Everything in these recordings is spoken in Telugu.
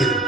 Yeah.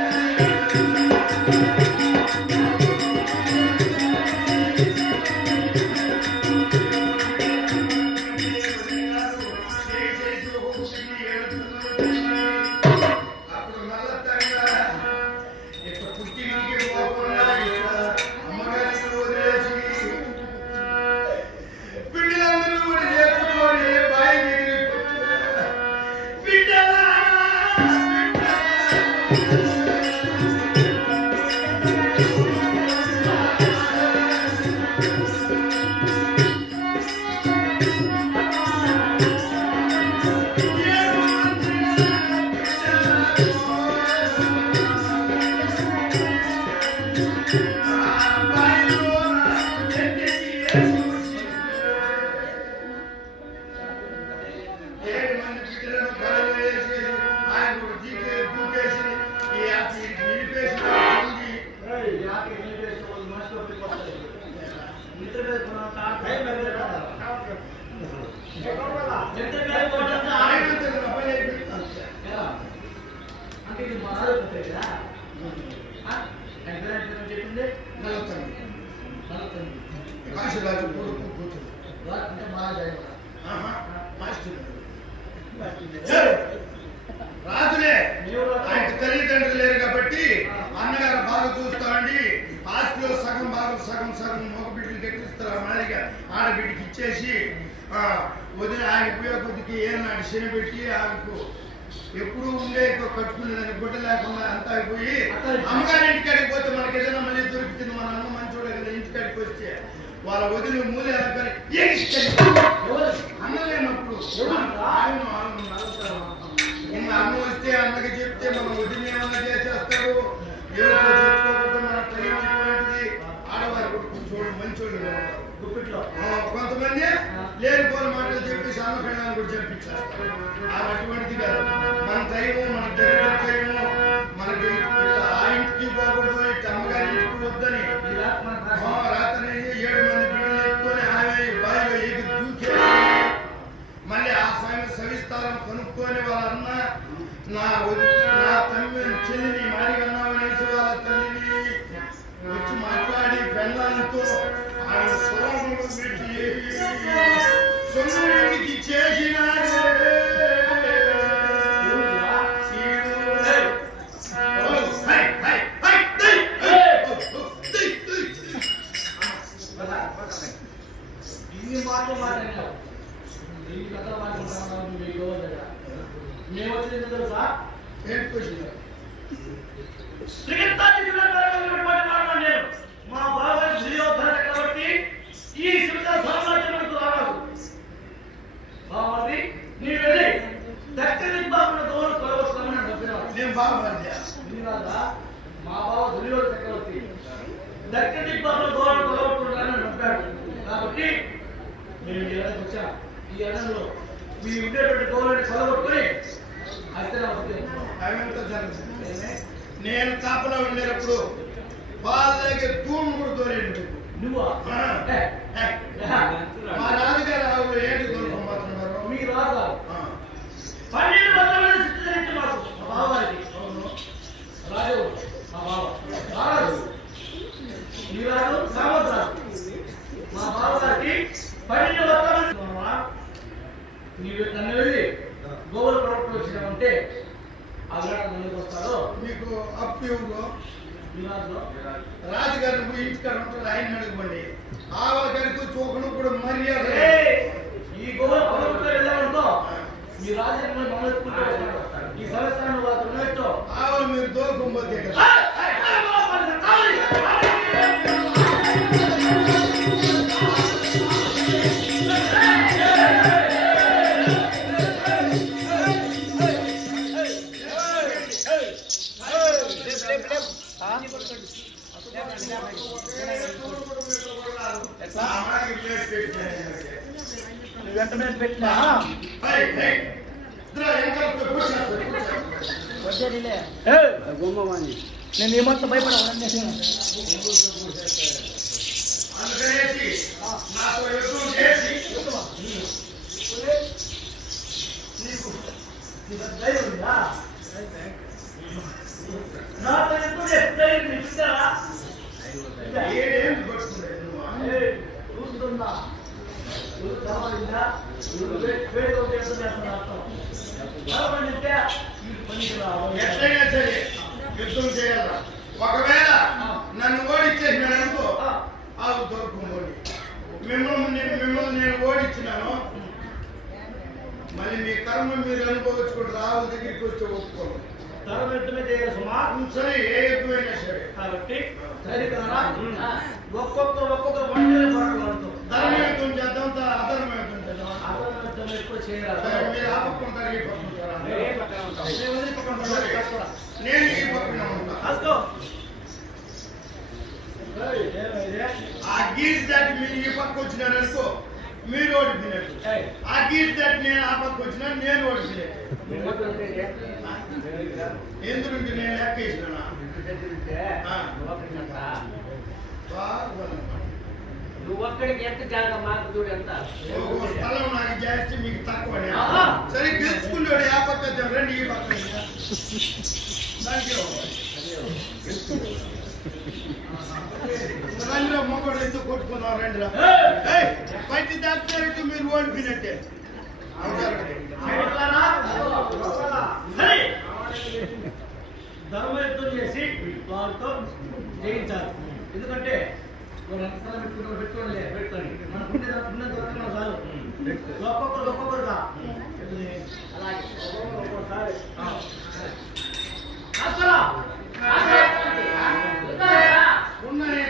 ఏడు రాజులే ఆయనకు తల్లిదండ్రులు లేరు కాబట్టి అన్నగారు బాగా చూస్తామండి ఆస్తిలో సగం భాగం సగం సగం మగ బిడ్డలు కట్టిస్తారు మాదిరిగా ఆడబిడ్డకి ఇచ్చేసి ఆ, వదిలి ఆయన పోయే కొద్దికి ఏనాడు పెట్టి ఆమెకు ఎప్పుడు ఉండే కట్టుకునేదాన్ని గుడ్డ లేకుండా అంతా అయిపోయి అమ్మగారి ఇంటికాడికి పోతే మనకి ఏదైనా మళ్ళీ దొరుకుతుంది మన అన్న మంచోడే కదా ఇంటికాడికి వస్తే. వాళ్ళ వదిలి మూలి అనుకొని అన్నలేనప్పుడు. అమ్మ వస్తే అన్నకి చెప్తే మనం సవిస్తారం కనుక్కొని వాళ్ళ నా నా తమ్మి చెల్లిని మారి అన్నామనేసి వాళ్ళ తల్లిని వచ్చి మాట్లాడి పెళ్ళంతో ఆమె సొమ్ము సొమ్ముడికి హై, హై, దై, హై, ఓ, ఓ, దై, దై, దై. ఇన్ని మాటలు మాట్లాడినావు దీని కథ మాట్లాడుతున్నావు మీకు మేము వచ్చింది తెలుసా ఏంటి క్వశ్చన్ మీ ఉండేటువంటి దోలని కొలగొట్టుకొని నేను కాపలా ఉండేటప్పుడు వాళ్ళ దగ్గర తూము కూడా తోలేడు నువ్వా. మా రాజుగారు ఆవిడ ఏంటి కొనుక్కోబోతున్నారు మీకు ఉంటారు మీకు అప్పు రాజుగారిని పోయి ఇంటికాడ ఉంటారు ఆయన అడుగుబండి ఆవగారికి చూకను కూడా మర్యాద ఈ గోడ ఎలా ఉందో? మీ రాజు మమ్మల్ని ఈ సంవత్సరాన్ని మాత్రం ఆవలు మీరు దోరుకుంపోతే వెంటనే పెట్టినా. నేను ఏమంతా భయపడాలి అందుకనేసి నాతో యుద్ధం చేసి నీకు ధైర్యం ఉందా నాతో ఎందుకు ధైర్యం ఇస్తారా ఏం పట్టుకున్నాడు నువ్వు? చూస్తున్నా ఒకటి ఎంత చేస్తున్నా అర్థం ఎట్లయినా సరే యుద్ధం చేయాలా ఒకవేళ నన్ను ఓడిచ్చేసినాడు అనుకో ఆవు దొరకమోడి మిమ్మల్ని మిమ్మల్ని నేను ఓడించినాను మళ్ళీ మీ కర్మ మీరు అనుభవించుకుంటారు ఆవు దగ్గరికి వచ్చి ఒప్పుకోను చేయాలి సరే ఏ యుద్ధమైనా సరే. కాబట్టి సరిగ్గా ఒక్కొక్క ఒక్కొక్క వంటనే పోరాడతాం ధర్మ యుద్ధం చేద్దాం త- అధర్మ యుద్ధం చేద్దాం. అర్థం ఎక్కువ చేయాలి మీరు ఆ పక్కుంటారు ఈ పక్కన. నేను ఈ పక్కన ఉంటా రాసుకో. ఏయ్, ఏమైంది? ఆ గీస్ దాటి మీరు ఈ పక్క వచ్చినారనుకో మీరు ఓడిపోయినట్టు. ఏయ్, ఆ గీస్ దాటి నేను ఆ పక్క వచ్చినా నేను ఓడిపోయినట్టు. ఎందుకు నేను లెక్క వేసినా నువ్వు ఒక్కడికి ఎంత జాగా మాకు చూడు ఎంత? స్థలం నాకు జాస్తి మీకు తక్కువ. సరే గెలుచుకున్నాడు ఆ పక్క రండి ఈ పక్క రండిరా మొక్కడు ఎందుకు కొట్టుకున్నావు రండిరా. పట్టి దాటినట్టు మీరు ఓడిపోయినట్టే. ధర్మయుద్ధం చేసి వారితో జయించాలి. ఎందుకంటే ఒక్కొక్కరు ఒక్కొక్కరుగా అలాగే. ఒక్కొక్కరు ఒక్కొక్కసారి. ఉన్నాయి?